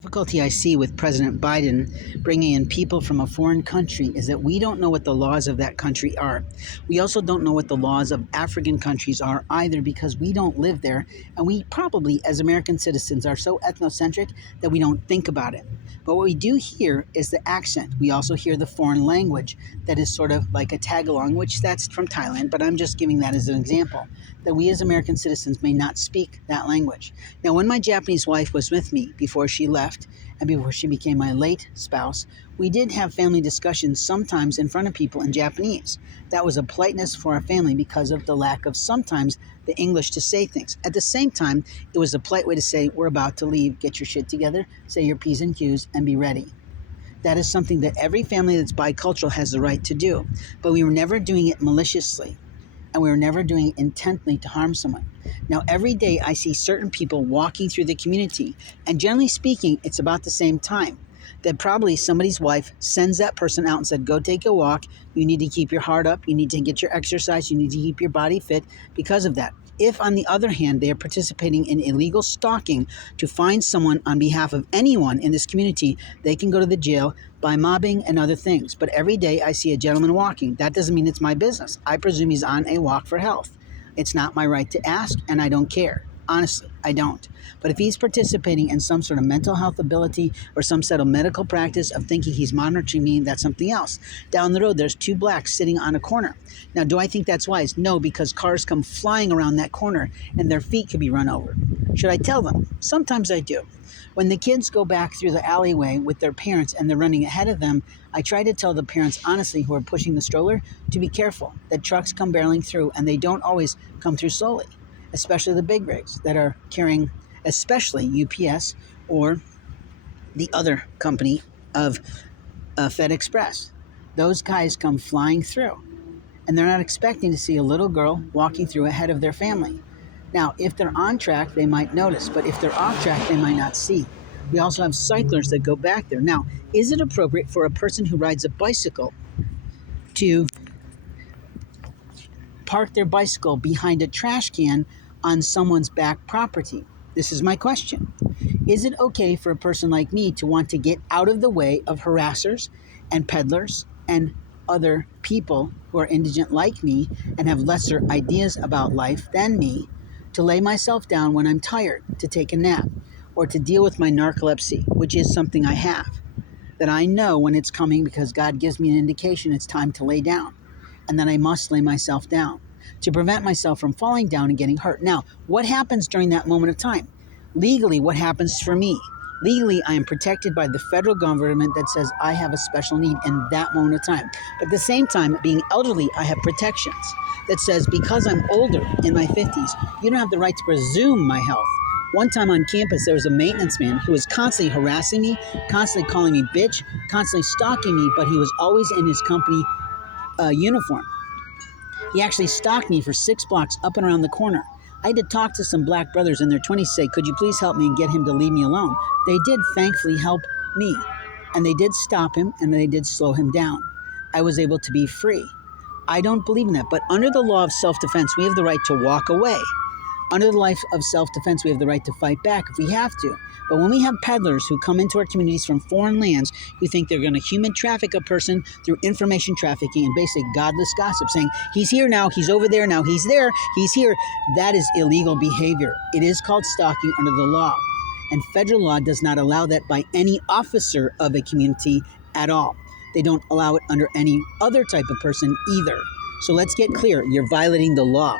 Difficulty I see with President Biden bringing in people from a foreign country is that we don't know what the laws of that country are. We also don't know what the laws of African countries are either because we don't live there, and we probably, as American citizens, are so ethnocentric that we don't think about it. But what we do hear is the accent. We also hear the foreign language that is sort of like a tag-along, which that's from Thailand, but I'm just giving that as an example, that we as American citizens may not speak that language. Now, when my Japanese wife was with me before she left and before she became my late spouse, we did have family discussions sometimes in front of people in Japanese. That was a politeness for our family because of the lack of sometimes the English to say things. At the same time, it was a polite way to say, we're about to leave, get your shit together, say your P's and Q's, and be ready. That is something that every family that's bicultural has the right to do, but we were never doing it maliciously, and we were never doing it intently to harm someone. Now, every day I see certain people walking through the community, and generally speaking, it's about the same time that probably somebody's wife sends that person out and said, go take a walk. You need to keep your heart up. You need to get your exercise. You need to keep your body fit because of that. If, on the other hand, they are participating in illegal stalking to find someone on behalf of anyone in this community, they can go to the jail by mobbing and other things. But every day I see a gentleman walking. That doesn't mean it's my business. I presume he's on a walk for health. It's not my right to ask, and I don't care. Honestly, I don't. But if he's participating in some sort of mental health ability or some sort of medical practice of thinking he's monitoring me, that's something else. Down the road, there's two blacks sitting on a corner. Now, do I think that's wise? No, because cars come flying around that corner and their feet could be run over. Should I tell them? Sometimes I do. When the kids go back through the alleyway with their parents and they're running ahead of them, I try to tell the parents honestly who are pushing the stroller to be careful that trucks come barreling through and they don't always come through slowly, especially the big rigs that are carrying, especially UPS or the other company of FedExpress. Those guys come flying through and they're not expecting to see a little girl walking through ahead of their family. Now, if they're on track, they might notice, but if they're off track, they might not see. We also have cyclists that go back there. Now, is it appropriate for a person who rides a bicycle to park their bicycle behind a trash can on someone's back property? This is my question. Is it okay for a person like me to want to get out of the way of harassers and peddlers and other people who are indigent like me and have lesser ideas about life than me, to lay myself down when I'm tired, to take a nap, or to deal with my narcolepsy, which is something I have, that I know when it's coming because God gives me an indication it's time to lay down, and then I must lay myself down to prevent myself from falling down and getting hurt. Now, what happens during that moment of time? Legally, what happens for me? Legally, I am protected by the federal government that says I have a special need in that moment of time. But at the same time, being elderly, I have protections that says because I'm older, in my 50s, you don't have the right to presume my health. One time on campus, there was a maintenance man who was constantly harassing me, constantly calling me bitch, constantly stalking me, but he was always in his company uniform. He actually stalked me for 6 blocks up and around the corner. I had to talk to some black brothers in their 20s, say, could you please help me and get him to leave me alone? They did thankfully help me, and they did stop him, and they did slow him down. I was able to be free. I don't believe in that, but under the law of self-defense, we have the right to walk away. Under the life of self-defense, we have the right to fight back if we have to. But when we have peddlers who come into our communities from foreign lands who think they're going to human traffic a person through information trafficking and basically godless gossip, saying, he's here now, he's over there now, he's there, he's here, that is illegal behavior. It is called stalking under the law. And federal law does not allow that by any officer of a community at all. They don't allow it under any other type of person either. So let's get clear, you're violating the law.